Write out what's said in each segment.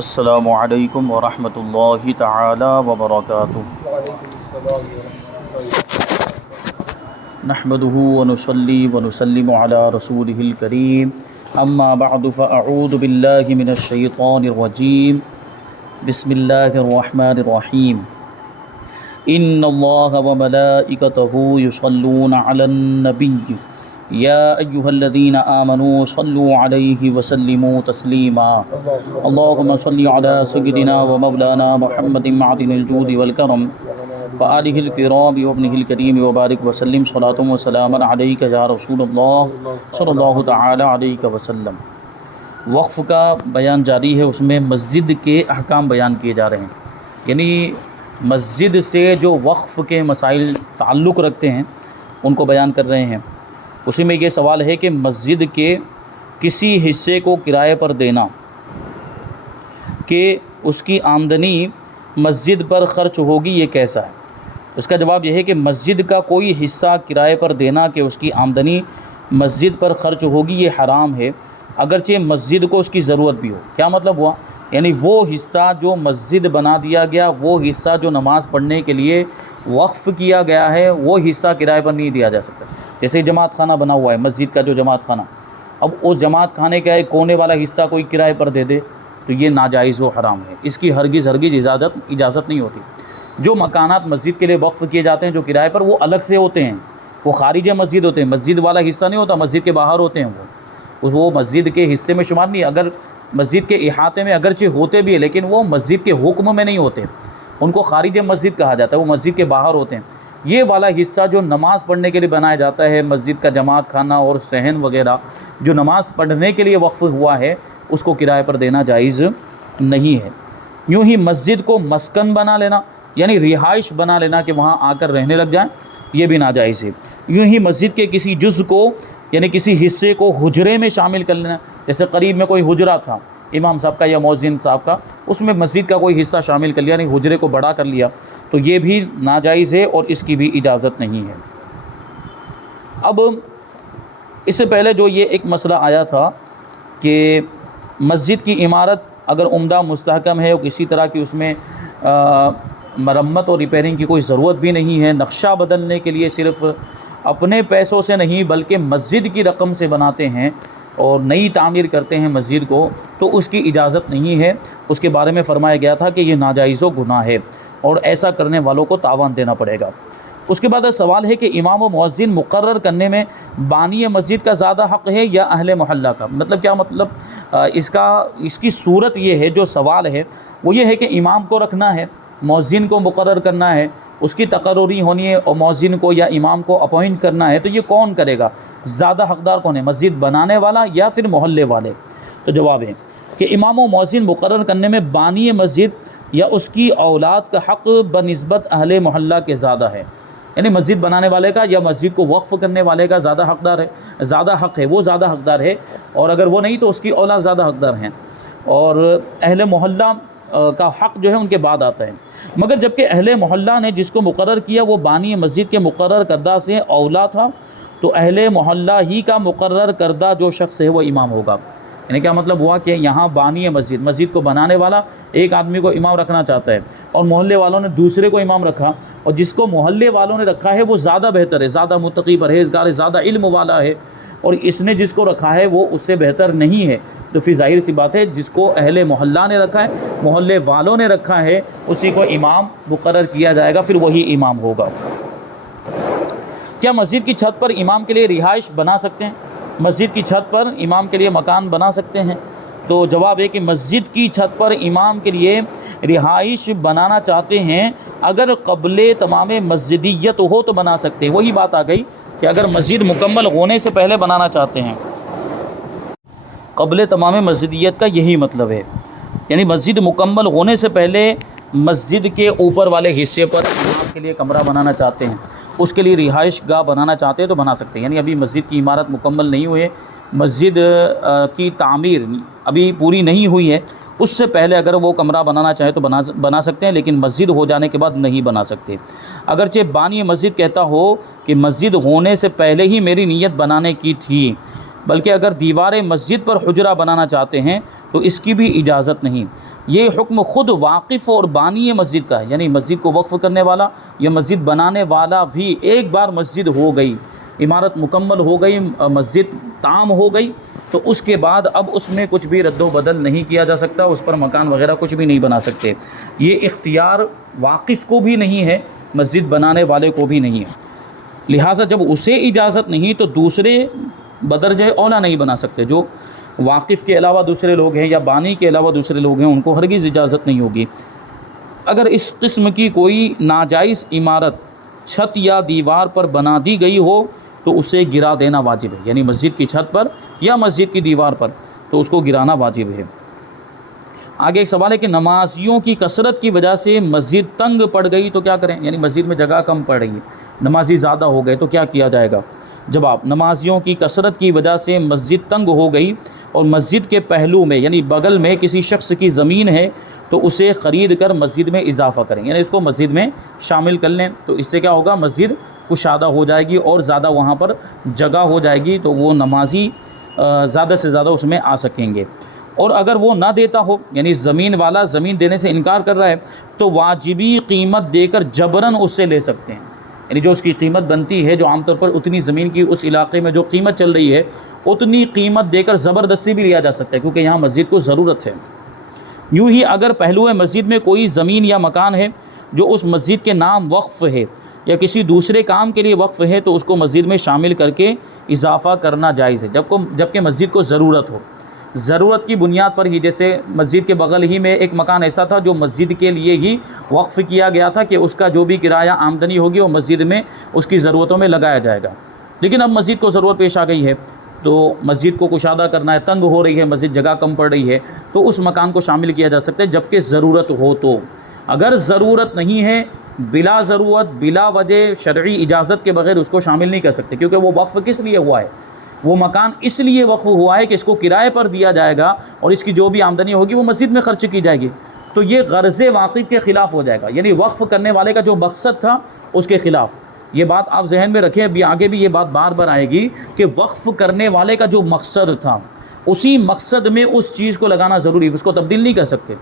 السلام علیکم ورحمۃ اللہ تعالی وبرکاتہ۔ وعلیکم السلام ورحمۃ اللہ۔ نحمده ونصلي ونسلم على رسوله الكريم، اما بعد فاعوذ باللہ من الشیطان الرجیم، بسم اللہ الرحمن الرحیم۔ ان اللہ وملائکتہ یصلون علی النبی یا ایہا الذین آمنوا صلوا علیہ وسلموا تسلیما۔ اللہم صل علی سیدنا ومولانا محمد معدن الجود والکرم وآلہ الکرام وابنہ الکریم وبارک وسلم صلاۃ وسلاما علیک یا رسول اللہ صلی اللہ تعالی علیہ وسلم۔ وقف کا بیان جاری ہے، اس میں مسجد کے احکام بیان کیے جا رہے ہیں، یعنی مسجد سے جو وقف کے مسائل تعلق رکھتے ہیں ان کو بیان کر رہے ہیں۔ اسی میں یہ سوال ہے کہ مسجد کے کسی حصے کو کرائے پر دینا کہ اس کی آمدنی مسجد پر خرچ ہوگی، یہ کیسا ہے؟ اس کا جواب یہ ہے کہ مسجد کا کوئی حصہ کرائے پر دینا کہ اس کی آمدنی مسجد پر خرچ ہوگی، یہ حرام ہے، اگرچہ مسجد کو اس کی ضرورت بھی ہو۔ کیا مطلب ہوا؟ یعنی وہ حصہ جو مسجد بنا دیا گیا، وہ حصہ جو نماز پڑھنے کے لیے وقف کیا گیا ہے، وہ حصہ کرائے پر نہیں دیا جا سکتا۔ جیسے جماعت خانہ بنا ہوا ہے، مسجد کا جو جماعت خانہ، اب اس جماعت خانے کا ایک کونے والا حصہ کوئی کرائے پر دے دے تو یہ ناجائز و حرام ہے، اس کی ہرگز اجازت نہیں ہوتی۔ جو مکانات مسجد کے لیے وقف کیے جاتے ہیں جو کرائے پر، وہ الگ سے ہوتے ہیں، وہ خارج مسجد ہوتے ہیں، مسجد والا حصہ نہیں ہوتا، مسجد کے باہر ہوتے ہیں، وہ مسجد کے حصے میں شمار نہیں۔ اگر مسجد کے احاطے میں اگرچہ ہوتے بھی ہیں لیکن وہ مسجد کے حکم میں نہیں ہوتے، ان کو خارج مسجد کہا جاتا ہے، وہ مسجد کے باہر ہوتے ہیں۔ یہ والا حصہ جو نماز پڑھنے کے لیے بنایا جاتا ہے، مسجد کا جماعت خانہ اور صحن وغیرہ جو نماز پڑھنے کے لیے وقف ہوا ہے، اس کو کرائے پر دینا جائز نہیں ہے۔ یوں ہی مسجد کو مسکن بنا لینا، یعنی رہائش بنا لینا کہ وہاں آ کر رہنے لگ جائیں، یہ بھی ناجائز ہے۔ یوں ہی مسجد کے کسی جز کو یعنی کسی حصے کو حجرے میں شامل کر لینا، جیسے قریب میں کوئی حجرہ تھا امام صاحب کا یا مؤذن صاحب کا، اس میں مسجد کا کوئی حصہ شامل کر لیا، یعنی حجرے کو بڑا کر لیا، تو یہ بھی ناجائز ہے اور اس کی بھی اجازت نہیں ہے۔ اب اس سے پہلے جو یہ ایک مسئلہ آیا تھا کہ مسجد کی عمارت اگر عمدہ مستحکم ہے اور کسی طرح کی اس میں مرمت اور ریپیرنگ کی کوئی ضرورت بھی نہیں ہے، نقشہ بدلنے کے لیے صرف اپنے پیسوں سے نہیں بلکہ مسجد کی رقم سے بناتے ہیں اور نئی تعمیر کرتے ہیں مسجد کو، تو اس کی اجازت نہیں ہے۔ اس کے بارے میں فرمایا گیا تھا کہ یہ ناجائز و گناہ ہے اور ایسا کرنے والوں کو تاوان دینا پڑے گا۔ اس کے بعد سوال ہے کہ امام و مؤذن مقرر کرنے میں بانی مسجد کا زیادہ حق ہے یا اہل محلہ کا؟ مطلب کیا مطلب؟ اس کی صورت یہ ہے، جو سوال ہے وہ یہ ہے کہ امام کو رکھنا ہے، مؤذن کو مقرر کرنا ہے، اس کی تقرری ہونی ہے اور مؤذن کو یا امام کو اپوائنٹ کرنا ہے، تو یہ کون کرے گا؟ زیادہ حقدار کون ہے، مسجد بنانے والا یا پھر محلے والے؟ تو جواب ہے کہ امام و مؤذن مقرر کرنے میں بانی مسجد یا اس کی اولاد کا حق بنسبت اہل محلہ کے زیادہ ہے، یعنی مسجد بنانے والے کا یا مسجد کو وقف کرنے والے کا زیادہ حق ہے، وہ زیادہ حقدار ہے، اور اگر وہ نہیں تو اس کی اولاد زیادہ حقدار ہیں، اور اہل محلہ کا حق جو ہے ان کے بعد آتا ہے۔ مگر جبکہ اہل محلہ نے جس کو مقرر کیا وہ بانی مسجد کے مقرر کردہ سے اولا تھا، تو اہل محلہ ہی کا مقرر کردہ جو شخص ہے وہ امام ہوگا۔ یعنی کیا مطلب ہوا کہ یہاں بانی مسجد کو بنانے والا ایک آدمی کو امام رکھنا چاہتا ہے اور محلے والوں نے دوسرے کو امام رکھا، اور جس کو محلے والوں نے رکھا ہے وہ زیادہ بہتر ہے، زیادہ متقی پرہیزگار ہے، زیادہ علم والا ہے، اور اس نے جس کو رکھا ہے وہ اس سے بہتر نہیں ہے، تو پھر ظاہر سی بات ہے جس کو اہل محلہ نے رکھا ہے، محلے والوں نے رکھا ہے، اسی کو امام مقرر کیا جائے گا، پھر وہی امام ہوگا۔ کیا مسجد کی چھت پر امام کے لیے رہائش بنا سکتے ہیں؟ مسجد کی چھت پر امام کے لیے مکان بنا سکتے ہیں؟ تو جواب ہے کہ مسجد کی چھت پر امام کے لیے رہائش بنانا چاہتے ہیں، اگر قبل تمام مسجدیت ہو تو بنا سکتے ہیں۔ وہی بات آ گئی کہ اگر مسجد مکمل ہونے سے پہلے بنانا چاہتے ہیں، قبل تمام مسجدیت کا یہی مطلب ہے، یعنی مسجد مکمل ہونے سے پہلے مسجد کے اوپر والے حصے پر امام کے لیے کمرہ بنانا چاہتے ہیں، اس کے لیے رہائش گاہ بنانا چاہتے ہیں تو بنا سکتے ہیں۔ یعنی ابھی مسجد کی عمارت مکمل نہیں ہوئی ہے، مسجد کی تعمیر ابھی پوری نہیں ہوئی ہے، اس سے پہلے اگر وہ کمرہ بنانا چاہے تو بنا سکتے ہیں، لیکن مسجد ہو جانے کے بعد نہیں بنا سکتے۔ اگرچہ بانی مسجد کہتا ہو کہ مسجد ہونے سے پہلے ہی میری نیت بنانے کی تھی، بلکہ اگر دیوار مسجد پر حجرہ بنانا چاہتے ہیں تو اس کی بھی اجازت نہیں۔ یہ حکم خود واقف اور بانی مسجد کا ہے، یعنی مسجد کو وقف کرنے والا یا مسجد بنانے والا بھی ایک بار مسجد ہو گئی، عمارت مکمل ہو گئی، مسجد تام ہو گئی، تو اس کے بعد اب اس میں کچھ بھی رد و بدل نہیں کیا جا سکتا، اس پر مکان وغیرہ کچھ بھی نہیں بنا سکتے۔ یہ اختیار واقف کو بھی نہیں ہے، مسجد بنانے والے کو بھی نہیں ہے، لہٰذا جب اسے اجازت نہیں تو دوسرے بدرجہ اولا نہیں بنا سکتے۔ جو واقف کے علاوہ دوسرے لوگ ہیں یا بانی کے علاوہ دوسرے لوگ ہیں ان کو ہرگز اجازت نہیں ہوگی۔ اگر اس قسم کی کوئی ناجائز عمارت چھت یا دیوار پر بنا دی گئی ہو تو اسے گرا دینا واجب ہے، یعنی مسجد کی چھت پر یا مسجد کی دیوار پر تو اس کو گرانا واجب ہے۔ آگے ایک سوال ہے کہ نمازیوں کی کثرت کی وجہ سے مسجد تنگ پڑ گئی تو کیا کریں، یعنی مسجد میں جگہ کم پڑ رہی ہے، نمازی زیادہ ہو گئے تو کیا کیا جائے گا؟ جواب، نمازیوں کی کثرت کی وجہ سے مسجد تنگ ہو گئی اور مسجد کے پہلو میں یعنی بغل میں کسی شخص کی زمین ہے تو اسے خرید کر مسجد میں اضافہ کریں، یعنی اس کو مسجد میں شامل کر لیں، تو اس سے کیا ہوگا، مسجد کشادہ ہو جائے گی اور زیادہ وہاں پر جگہ ہو جائے گی تو وہ نمازی زیادہ سے زیادہ اس میں آ سکیں گے۔ اور اگر وہ نہ دیتا ہو، یعنی زمین والا زمین دینے سے انکار کر رہا ہے، تو واجبی قیمت دے کر جبراً اس سے لے سکتے ہیں، یعنی جو اس کی قیمت بنتی ہے، جو عام طور پر اتنی زمین کی اس علاقے میں جو قیمت چل رہی ہے اتنی قیمت دے کر زبردستی بھی لیا جا سکتا ہے، کیونکہ یہاں مسجد کو ضرورت ہے۔ یوں ہی اگر پہلو مسجد میں کوئی زمین یا مکان ہے جو اس مسجد کے نام وقف ہے یا کسی دوسرے کام کے لیے وقف ہے تو اس کو مسجد میں شامل کر کے اضافہ کرنا جائز ہے، جبکہ مسجد کو ضرورت ہو، ضرورت کی بنیاد پر ہی۔ جیسے مسجد کے بغل ہی میں ایک مکان ایسا تھا جو مسجد کے لیے ہی وقف کیا گیا تھا کہ اس کا جو بھی کرایہ آمدنی ہوگی وہ مسجد میں اس کی ضرورتوں میں لگایا جائے گا، لیکن اب مسجد کو ضرورت پیش آ گئی ہے تو مسجد کو کشادہ کرنا ہے، تنگ ہو رہی ہے مسجد، جگہ کم پڑ رہی ہے، تو اس مکان کو شامل کیا جا سکتا ہے جبکہ ضرورت ہو۔ تو اگر ضرورت نہیں ہے، بلا ضرورت بلا وجہ شرعی اجازت کے بغیر اس کو شامل نہیں کر سکتے، کیونکہ وہ وقف کس لیے ہوا ہے، وہ مکان اس لیے وقف ہوا ہے کہ اس کو کرائے پر دیا جائے گا اور اس کی جو بھی آمدنی ہوگی وہ مسجد میں خرچ کی جائے گی، تو یہ غرض واقف کے خلاف ہو جائے گا، یعنی وقف کرنے والے کا جو مقصد تھا اس کے خلاف۔ یہ بات آپ ذہن میں رکھیں، ابھی آگے بھی یہ بات بار بار آئے گی کہ وقف کرنے والے کا جو مقصد تھا اسی مقصد میں اس چیز کو لگانا ضروری ہے، اس کو تبدیل نہیں کر سکتے۔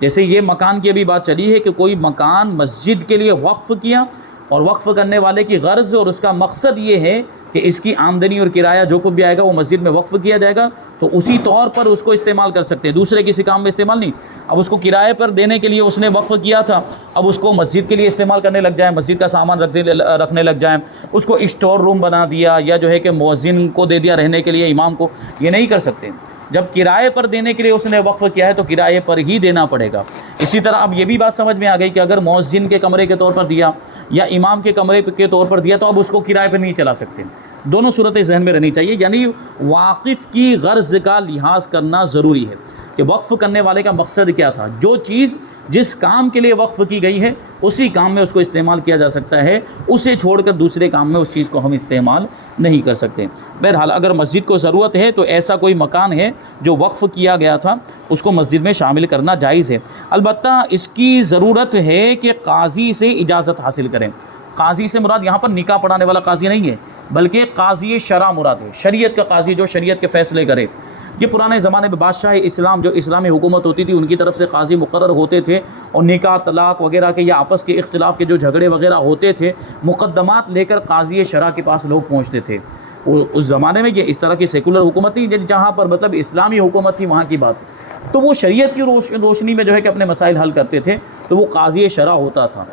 جیسے یہ مکان کی ابھی بات چلی ہے کہ کوئی مکان مسجد کے لیے وقف کیا اور وقف کرنے والے کی غرض اور اس کا مقصد یہ ہے کہ اس کی آمدنی اور کرایہ جو کچھ بھی آئے گا وہ مسجد میں وقف کیا جائے گا، تو اسی طور پر اس کو استعمال کر سکتے ہیں، دوسرے کسی کام میں استعمال نہیں۔ اب اس کو کرائے پر دینے کے لیے اس نے وقف کیا تھا، اب اس کو مسجد کے لیے استعمال کرنے لگ جائیں، مسجد کا سامان رکھنے لگ جائیں، اس کو اسٹور روم بنا دیا یا جو ہے کہ مؤذن کو دے دیا رہنے کے لیے، امام کو، یہ نہیں کر سکتے۔ جب کرائے پر دینے کے لیے اس نے وقف کیا ہے تو کرائے پر ہی دینا پڑے گا۔ اسی طرح اب یہ بھی بات سمجھ میں آ گئی کہ اگر مؤذن کے کمرے کے طور پر دیا یا امام کے کمرے کے طور پر دیا تو اب اس کو کرائے پر نہیں چلا سکتے۔ دونوں صورتیں ذہن میں رہنی چاہیے، یعنی واقف کی غرض کا لحاظ کرنا ضروری ہے کہ وقف کرنے والے کا مقصد کیا تھا، جو چیز جس کام کے لیے وقف کی گئی ہے اسی کام میں اس کو استعمال کیا جا سکتا ہے، اسے چھوڑ کر دوسرے کام میں اس چیز کو ہم استعمال نہیں کر سکتے۔ بہرحال اگر مسجد کو ضرورت ہے تو ایسا کوئی مکان ہے جو وقف کیا گیا تھا اس کو مسجد میں شامل کرنا جائز ہے، البتہ اس کی ضرورت ہے کہ قاضی سے اجازت حاصل کریں۔ قاضی سے مراد یہاں پر نکاح پڑھانے والا قاضی نہیں ہے، بلکہ قاضی شرع مراد ہے، شریعت کا قاضی جو شریعت کے فیصلے کرے۔ یہ پرانے زمانے میں بادشاہ اسلام جو اسلامی حکومت ہوتی تھی ان کی طرف سے قاضی مقرر ہوتے تھے، اور نکاح طلاق وغیرہ کے یا آپس کے اختلاف کے جو جھگڑے وغیرہ ہوتے تھے مقدمات لے کر قاضی شرع کے پاس لوگ پہنچتے تھے۔ اس زمانے میں یہ اس طرح کی سیکولر حکومت نہیں، جہاں پر مطلب اسلامی حکومت تھی وہاں کی بات ہے، تو وہ شریعت کی روشنی میں جو ہے کہ اپنے مسائل حل کرتے تھے، تو وہ قاضی شرع ہوتا تھا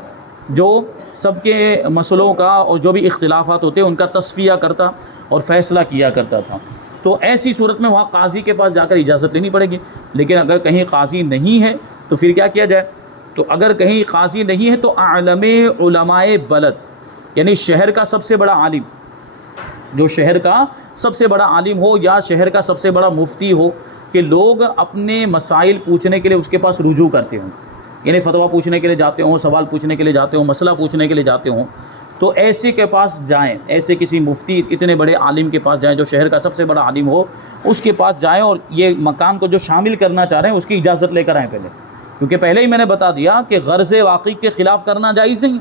جو سب کے مسئلوں کا اور جو بھی اختلافات ہوتے ان کا تصفیہ کرتا اور فیصلہ کیا کرتا تھا۔ تو ایسی صورت میں وہاں قاضی کے پاس جا کر اجازت لینی پڑے گی، لیکن اگر کہیں قاضی نہیں ہے تو پھر کیا کیا جائے؟ تو اگر کہیں قاضی نہیں ہے تو عالم علماء بلد، یعنی شہر کا سب سے بڑا عالم، جو شہر کا سب سے بڑا عالم ہو یا شہر کا سب سے بڑا مفتی ہو، کہ لوگ اپنے مسائل پوچھنے کے لیے اس کے پاس رجوع کرتے ہوں، یعنی فتویٰ پوچھنے کے لیے جاتے ہوں، سوال پوچھنے کے لیے جاتے ہوں، مسئلہ پوچھنے کے لیے جاتے ہوں، تو ایسے کے پاس جائیں، ایسے کسی مفتی اتنے بڑے عالم کے پاس جائیں جو شہر کا سب سے بڑا عالم ہو، اس کے پاس جائیں اور یہ مکان کو جو شامل کرنا چاہ رہے ہیں اس کی اجازت لے کر آئیں پہلے، کیونکہ پہلے ہی میں نے بتا دیا کہ غرض واقعی کے خلاف کرنا جائز نہیں۔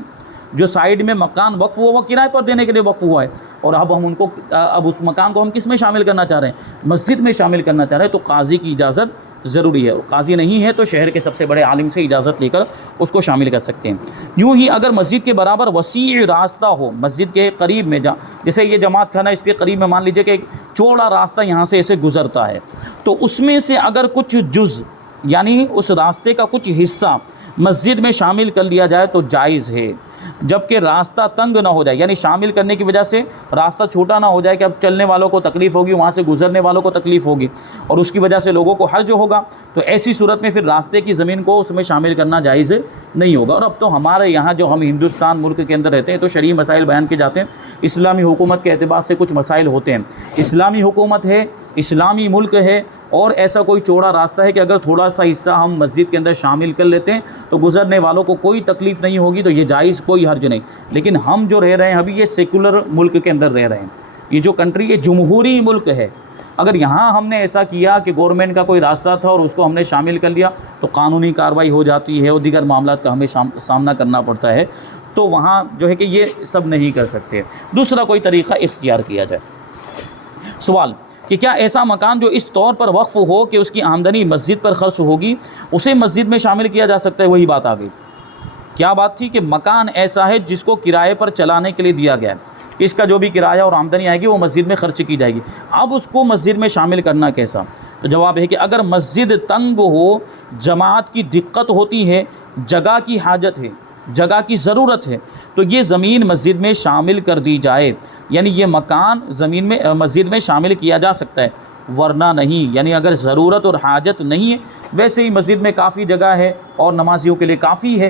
جو سائڈ میں مکان وقف ہوا وہ کرائے پر دینے کے لیے وقف ہوا ہے، اور اب اس مکان کو ہم کس میں شامل کرنا چاہ رہے ہیں؟ مسجد میں شامل کرنا چاہ رہے ہیں، تو قاضی کی اجازت ضروری ہے، اور قاضی نہیں ہے تو شہر کے سب سے بڑے عالم سے اجازت لے کر اس کو شامل کر سکتے ہیں۔ یوں ہی اگر مسجد کے برابر وسیع راستہ ہو، مسجد کے قریب میں جیسے یہ جماعت خانہ اس کے قریب میں مان لیجئے کہ ایک چوڑا راستہ یہاں سے ایسے گزرتا ہے، تو اس میں سے اگر کچھ جز یعنی اس راستے کا کچھ حصہ مسجد میں شامل کر لیا جائے تو جائز ہے، جبکہ راستہ تنگ نہ ہو جائے، یعنی شامل کرنے کی وجہ سے راستہ چھوٹا نہ ہو جائے کہ اب چلنے والوں کو تکلیف ہوگی، وہاں سے گزرنے والوں کو تکلیف ہوگی اور اس کی وجہ سے لوگوں کو حرج ہوگا، تو ایسی صورت میں پھر راستے کی زمین کو اس میں شامل کرنا جائز نہیں ہوگا۔ اور اب تو ہمارے یہاں جو ہم ہندوستان ملک کے اندر رہتے ہیں تو شرعی مسائل بیان کیے جاتے ہیں، اسلامی حکومت کے اعتبار سے کچھ مسائل ہوتے ہیں، اسلامی حکومت ہے، اسلامی ملک ہے، اور ایسا کوئی چوڑا راستہ ہے کہ اگر تھوڑا سا حصہ ہم مسجد کے اندر شامل کر لیتے ہیں تو گزرنے والوں کو کوئی تکلیف نہیں ہوگی، تو یہ جائز، کوئی حرج نہیں۔ لیکن ہم جو رہ رہے ہیں ابھی یہ سیکولر ملک کے اندر رہ رہے ہیں، یہ جو کنٹری یہ جمہوری ملک ہے، اگر یہاں ہم نے ایسا کیا کہ گورنمنٹ کا کوئی راستہ تھا اور اس کو ہم نے شامل کر لیا تو قانونی کارروائی ہو جاتی ہے اور دیگر معاملات کا ہمیں سامنا کرنا پڑتا ہے، تو وہاں جو ہے کہ یہ سب نہیں کر سکتے۔ دوسرا کوئی طریقہ اختیار کیا جائے۔ سوال کہ کیا ایسا مکان جو اس طور پر وقف ہو کہ اس کی آمدنی مسجد پر خرچ ہوگی، اسے مسجد میں شامل کیا جا سکتا ہے؟ وہی بات آ گئی۔ کیا بات تھی کہ مکان ایسا ہے جس کو کرائے پر چلانے کے لیے دیا گیا ہے، اس کا جو بھی کرایہ اور آمدنی آئے گی وہ مسجد میں خرچ کی جائے گی، اب اس کو مسجد میں شامل کرنا کیسا؟ تو جواب ہے کہ اگر مسجد تنگ ہو، جماعت کی دقت ہوتی ہے، جگہ کی حاجت ہے، جگہ کی ضرورت ہے، تو یہ زمین مسجد میں شامل کر دی جائے، یعنی یہ مکان مسجد میں شامل کیا جا سکتا ہے، ورنہ نہیں۔ یعنی اگر ضرورت اور حاجت نہیں ہے، ویسے ہی مسجد میں کافی جگہ ہے اور نمازیوں کے لیے کافی ہے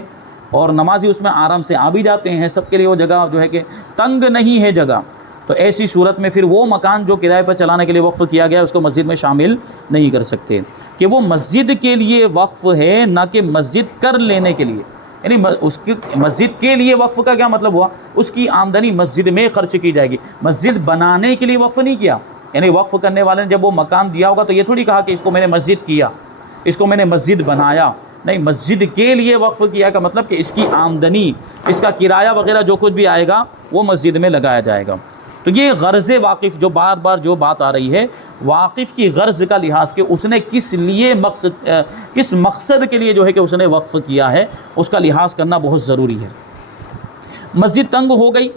اور نمازی اس میں آرام سے آ بھی جاتے ہیں، سب کے لیے وہ جگہ جو ہے کہ تنگ نہیں ہے جگہ، تو ایسی صورت میں پھر وہ مکان جو کرائے پر چلانے کے لیے وقف کیا گیا ہے اس کو مسجد میں شامل نہیں کر سکتے، کہ وہ مسجد کے لیے وقف ہے، نہ کہ مسجد کر لینے کے لیے۔ یعنی اس کی مسجد کے لیے وقف کا کیا مطلب ہوا؟ اس کی آمدنی مسجد میں خرچ کی جائے گی، مسجد بنانے کے لیے وقف نہیں کیا۔ یعنی وقف کرنے والے نے جب وہ مکان دیا ہوگا تو یہ تھوڑی کہا کہ اس کو میں نے مسجد کیا، اس کو میں نے مسجد بنایا، نہیں، مسجد کے لیے وقف کیا کا مطلب کہ اس کی آمدنی، اس کا کرایہ وغیرہ جو کچھ بھی آئے گا وہ مسجد میں لگایا جائے گا۔ تو یہ غرض واقف جو بار بار جو بات آ رہی ہے، واقف کی غرض کا لحاظ کہ اس نے کس مقصد کے لیے جو ہے کہ اس نے وقف کیا ہے، اس کا لحاظ کرنا بہت ضروری ہے۔ مسجد تنگ ہو گئی،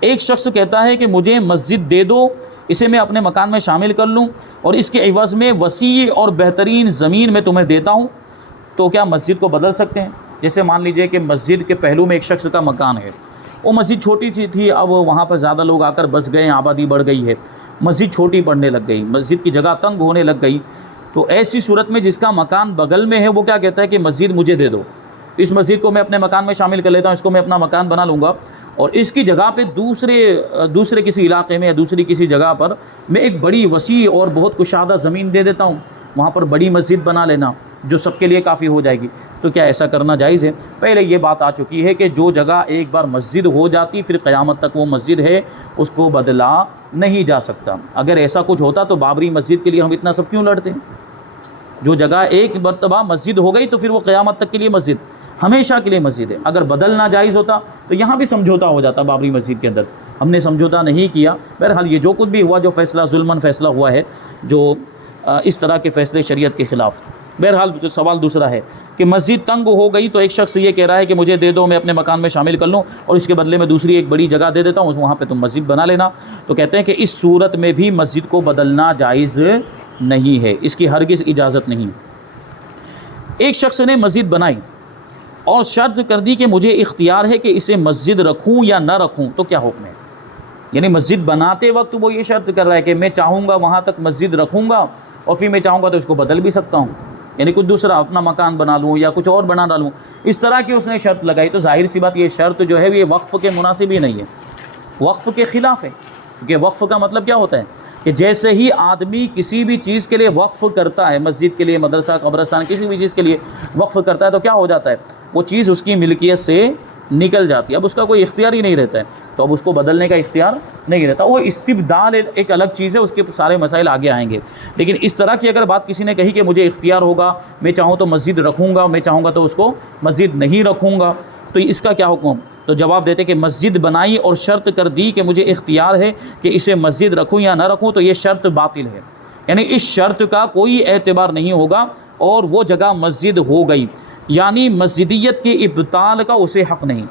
ایک شخص کہتا ہے کہ مجھے مسجد دے دو، اسے میں اپنے مکان میں شامل کر لوں اور اس کے عوض میں وسیع اور بہترین زمین میں تمہیں دیتا ہوں، تو کیا مسجد کو بدل سکتے ہیں؟ جیسے مان لیجئے کہ مسجد کے پہلو میں ایک شخص کا مکان ہے، وہ مسجد چھوٹی سی تھی، اب وہاں پر زیادہ لوگ آ کر بس گئے، آبادی بڑھ گئی ہے، مسجد چھوٹی پڑنے لگ گئی، مسجد کی جگہ تنگ ہونے لگ گئی، تو ایسی صورت میں جس کا مکان بغل میں ہے وہ کیا کہتا ہے کہ مسجد مجھے دے دو، اس مسجد کو میں اپنے مکان میں شامل کر لیتا ہوں، اس کو میں اپنا مکان بنا لوں گا اور اس کی جگہ پہ دوسرے کسی علاقے میں یا دوسری کسی جگہ پر میں ایک بڑی وسیع اور بہت کشادہ زمین دے دیتا ہوں، وہاں پر بڑی مسجد بنا لینا جو سب کے لیے کافی ہو جائے گی۔ تو کیا ایسا کرنا جائز ہے؟ پہلے یہ بات آ چکی ہے کہ جو جگہ ایک بار مسجد ہو جاتی پھر قیامت تک وہ مسجد ہے، اس کو بدلا نہیں جا سکتا۔ اگر ایسا کچھ ہوتا تو بابری مسجد کے لیے ہم اتنا سب کیوں لڑتے ہیں؟ جو جگہ ایک مرتبہ مسجد ہو گئی تو پھر وہ قیامت تک کے لیے مسجد، ہمیشہ کے لیے مسجد ہے۔ اگر بدلنا جائز ہوتا تو یہاں بھی سمجھوتا ہو جاتا بابری مسجد کے اندر، ہم نے سمجھوتا نہیں کیا۔ بہرحال یہ جو کچھ بھی ہوا، جو فیصلہ ظلماً فیصلہ ہوا ہے، جو اس طرح کے فیصلے شریعت کے خلاف۔ بہرحال جو سوال دوسرا ہے کہ مسجد تنگ ہو گئی تو ایک شخص یہ کہہ رہا ہے کہ مجھے دے دو، میں اپنے مکان میں شامل کر لوں اور اس کے بدلے میں دوسری ایک بڑی جگہ دے دیتا ہوں، وہاں پہ تم مسجد بنا لینا۔ تو کہتے ہیں کہ اس صورت میں بھی مسجد کو بدلنا جائز نہیں ہے، اس کی ہرگز اجازت نہیں۔ ایک شخص نے مسجد بنائی اور شرط کر دی کہ مجھے اختیار ہے کہ اسے مسجد رکھوں یا نہ رکھوں، تو کیا حکم ہے؟ یعنی مسجد بناتے وقت وہ یہ شرط کر رہا ہے کہ میں چاہوں گا وہاں تک مسجد رکھوں گا اور پھر میں چاہوں گا تو اس کو بدل بھی سکتا ہوں، یعنی کچھ دوسرا اپنا مکان بنا لوں یا کچھ اور بنا ڈالوں، اس طرح کی اس نے شرط لگائی، تو ظاہر سی بات یہ شرط جو ہے یہ وقف کے مناسب ہی نہیں ہے، وقف کے خلاف ہے۔ کیونکہ وقف کا مطلب کیا ہوتا ہے کہ جیسے ہی آدمی کسی بھی چیز کے لیے وقف کرتا ہے، مسجد کے لیے، مدرسہ، قبرستان، کسی بھی چیز کے لیے وقف کرتا ہے تو کیا ہو جاتا ہے، وہ چیز اس کی ملکیت سے نکل جاتی ہے، اب اس کا کوئی اختیار ہی نہیں رہتا ہے، تو اب اس کو بدلنے کا اختیار نہیں رہتا۔ وہ استبدال ایک الگ چیز ہے، اس کے سارے مسائل آگے آئیں گے، لیکن اس طرح کی اگر بات کسی نے کہی کہ مجھے اختیار ہوگا، میں چاہوں تو مسجد رکھوں گا، میں چاہوں گا تو اس کو مسجد نہیں رکھوں گا، تو اس کا کیا حکم؟ تو جواب دیتے کہ مسجد بنائی اور شرط کر دی کہ مجھے اختیار ہے کہ اسے مسجد رکھوں یا نہ رکھوں، تو یہ شرط باطل ہے، یعنی اس شرط کا کوئی اعتبار نہیں ہوگا اور وہ جگہ مسجد ہو گئی، یعنی مسجدیت کے ابطال کا اسے حق نہیں۔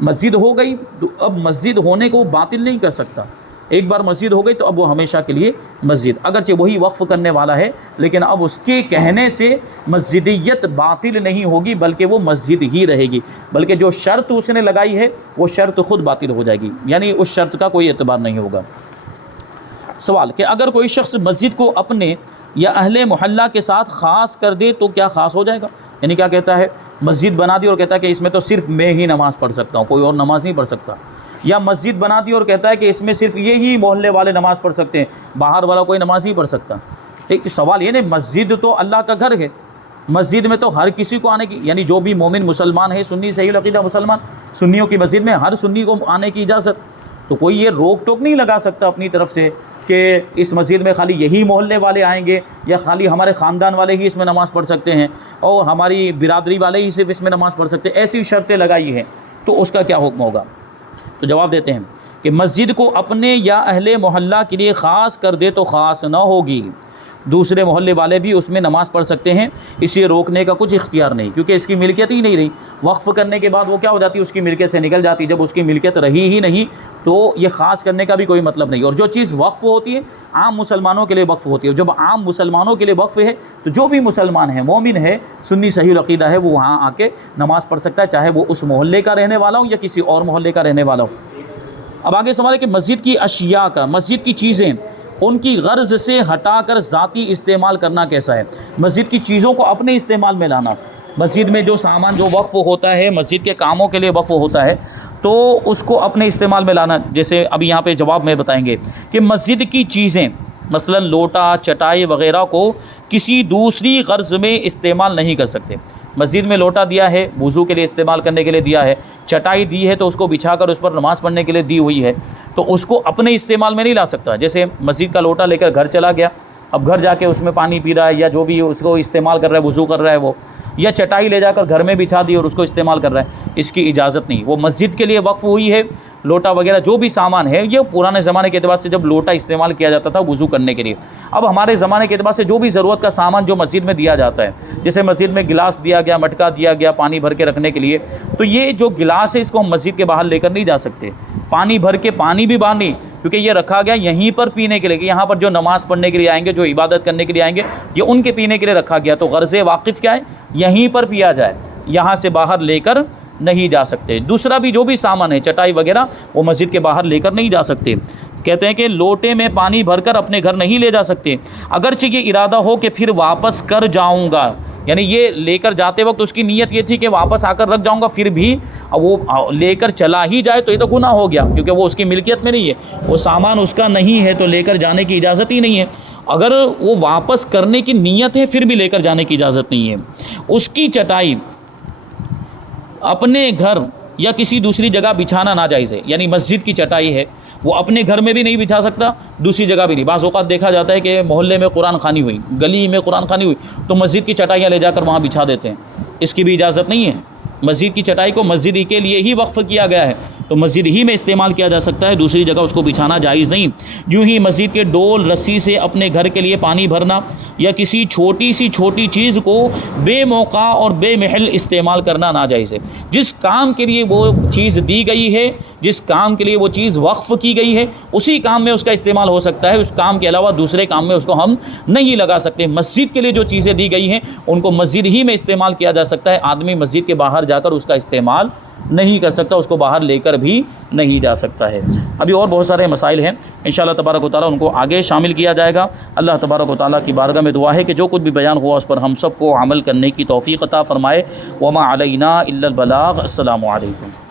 مسجد ہو گئی تو اب مسجد ہونے کو وہ باطل نہیں کر سکتا، ایک بار مسجد ہو گئی تو اب وہ ہمیشہ کے لیے مسجد، اگرچہ وہی وقف کرنے والا ہے لیکن اب اس کے کہنے سے مسجدیت باطل نہیں ہوگی بلکہ وہ مسجد ہی رہے گی، بلکہ جو شرط اس نے لگائی ہے وہ شرط خود باطل ہو جائے گی، یعنی اس شرط کا کوئی اعتبار نہیں ہوگا۔ سوال کہ اگر کوئی شخص مسجد کو اپنے یا اہل محلہ کے ساتھ خاص کر دے تو کیا خاص ہو جائے گا؟ یعنی کیا کہتا ہے، مسجد بنا دی اور کہتا ہے کہ اس میں تو صرف میں ہی نماز پڑھ سکتا ہوں، کوئی اور نماز نہیں پڑھ سکتا، یا مسجد بنا دی اور کہتا ہے کہ اس میں صرف یہی محلے والے نماز پڑھ سکتے ہیں، باہر والا کوئی نماز نہیں پڑھ سکتا۔ ایک سوال یہ نہیں، مسجد تو اللہ کا گھر ہے، مسجد میں تو ہر کسی کو آنے کی، یعنی جو بھی مومن مسلمان ہے، سنی صحیح العقیدہ مسلمان، سنیوں کی مسجد میں ہر سنی کو آنے کی اجازت، تو کوئی یہ روک ٹوک نہیں لگا سکتا اپنی طرف سے کہ اس مسجد میں خالی یہی محلے والے آئیں گے یا خالی ہمارے خاندان والے ہی اس میں نماز پڑھ سکتے ہیں اور ہماری برادری والے ہی صرف اس میں نماز پڑھ سکتے ہیں، ایسی شرطیں لگائی ہیں، تو اس کا کیا حکم ہوگا؟ تو جواب دیتے ہیں کہ مسجد کو اپنے یا اہل محلہ کے لیے خاص کر دے تو خاص نہ ہوگی، دوسرے محلے والے بھی اس میں نماز پڑھ سکتے ہیں، اسے روکنے کا کچھ اختیار نہیں، کیونکہ اس کی ملکیت ہی نہیں رہی، وقف کرنے کے بعد وہ کیا ہو جاتی ہے، اس کی ملکیت سے نکل جاتی، جب اس کی ملکیت رہی ہی نہیں تو یہ خاص کرنے کا بھی کوئی مطلب نہیں، اور جو چیز وقف ہوتی ہے عام مسلمانوں کے لیے وقف ہوتی ہے، جب عام مسلمانوں کے لیے وقف ہے تو جو بھی مسلمان ہے، مومن ہے، سنی صحیح العقیدہ ہے، وہ وہاں آ کے نماز پڑھ سکتا ہے، چاہے وہ اس محلے کا رہنے والا ہو یا کسی اور محلے کا رہنے والا ہو۔ اب آگے سوال ہے کہ مسجد کی اشیاء کا، مسجد کی چیزیں ان کی غرض سے ہٹا کر ذاتی استعمال کرنا کیسا ہے؟ مسجد کی چیزوں کو اپنے استعمال میں لانا، مسجد میں جو سامان جو وقف ہوتا ہے، مسجد کے کاموں کے لیے وقف ہوتا ہے، تو اس کو اپنے استعمال میں لانا، جیسے ابھی یہاں پہ جواب میں بتائیں گے کہ مسجد کی چیزیں مثلا لوٹا، چٹائی وغیرہ کو کسی دوسری غرض میں استعمال نہیں کر سکتے۔ مسجد میں لوٹا دیا ہے وضو کے لیے استعمال کرنے کے لیے دیا ہے، چٹائی دی ہے تو اس کو بچھا کر اس پر نماز پڑھنے کے لیے دی ہوئی ہے، تو اس کو اپنے استعمال میں نہیں لا سکتا۔ جیسے مسجد کا لوٹا لے کر گھر چلا گیا، اب گھر جا کے اس میں پانی پی رہا ہے یا جو بھی اس کو استعمال کر رہا ہے، وضو کر رہا ہے وہ، یا چٹائی لے جا کر گھر میں بچھا دی اور اس کو استعمال کر رہا ہے، اس کی اجازت نہیں، وہ مسجد کے لیے وقف ہوئی ہے۔ لوٹا وغیرہ جو بھی سامان ہے، یہ پرانے زمانے کے اعتبار سے جب لوٹا استعمال کیا جاتا تھا وضو کرنے کے لیے، اب ہمارے زمانے کے اعتبار سے جو بھی ضرورت کا سامان جو مسجد میں دیا جاتا ہے، جیسے مسجد میں گلاس دیا گیا، مٹکا دیا گیا پانی بھر کے رکھنے کے لیے، تو یہ جو گلاس ہے اس کو ہم مسجد کے باہر لے کر نہیں جا سکتے، پانی بھر کے پانی بھی باہر نہیں، کیونکہ یہ رکھا گیا یہیں پر پینے کے لیے، کہ یہاں پر جو نماز پڑھنے کے لیے آئیں گے، جو عبادت کرنے کے لیے آئیں گے، یہ ان کے پینے کے لیے رکھا گیا، تو غرض واقف کیا ہے، یہیں پر پیا جائے، یہاں سے باہر لے کر نہیں جا سکتے۔ دوسرا بھی جو بھی سامان ہے چٹائی وغیرہ وہ مسجد کے باہر لے کر نہیں جا سکتے۔ کہتے ہیں کہ لوٹے میں پانی بھر کر اپنے گھر نہیں لے جا سکتے، اگرچہ یہ ارادہ ہو کہ پھر واپس کر جاؤں گا، یعنی یہ لے کر جاتے وقت اس کی نیت یہ تھی کہ واپس آ کر رکھ جاؤں گا، پھر بھی وہ لے کر چلا ہی جائے تو یہ تو گناہ ہو گیا، کیونکہ وہ اس کی ملکیت میں نہیں ہے، وہ سامان اس کا نہیں ہے تو لے کر جانے کی اجازت ہی نہیں ہے۔ اگر وہ واپس کرنے کی نیت ہے پھر بھی لے کر جانے کی اجازت نہیں ہے۔ اس کی چٹائی اپنے گھر یا کسی دوسری جگہ بچھانا ناجائز ہے، یعنی مسجد کی چٹائی ہے وہ اپنے گھر میں بھی نہیں بچھا سکتا، دوسری جگہ بھی نہیں۔ بعض اوقات دیکھا جاتا ہے کہ محلے میں قرآن خوانی ہوئی، گلی میں قرآن خوانی ہوئی تو مسجد کی چٹائیاں لے جا کر وہاں بچھا دیتے ہیں، اس کی بھی اجازت نہیں ہے۔ مسجد کی چٹائی کو مسجد ہی کے لیے ہی وقف کیا گیا ہے تو مسجد ہی میں استعمال کیا جا سکتا ہے، دوسری جگہ اس کو بچھانا جائز نہیں۔ یوں ہی مسجد کے ڈول رسی سے اپنے گھر کے لیے پانی بھرنا یا کسی چھوٹی سی چھوٹی چیز کو بے موقع اور بے محل استعمال کرنا ناجائز ہے۔ جس کام کے لیے وہ چیز دی گئی ہے، جس کام کے لیے وہ چیز وقف کی گئی ہے، اسی کام میں اس کا استعمال ہو سکتا ہے، اس کام کے علاوہ دوسرے کام میں اس کو ہم نہیں لگا سکتے۔ مسجد کے لیے جو چیزیں دی گئی ہیں ان کو مسجد ہی میں استعمال کیا جا سکتا ہے، آدمی مسجد کے باہر جا کر اس کا استعمال نہیں کر سکتا، اس کو باہر لے کر بھی نہیں جا سکتا ہے۔ ابھی اور بہت سارے مسائل ہیں، انشاءاللہ تبارک و تعالیٰ ان کو آگے شامل کیا جائے گا۔ اللہ تبارک و تعالیٰ کی بارگاہ میں دعا ہے کہ جو کچھ بھی بیان ہوا اس پر ہم سب کو عمل کرنے کی توفیق عطا فرمائے۔ وما علینا الا البلاغ۔ السلام علیکم۔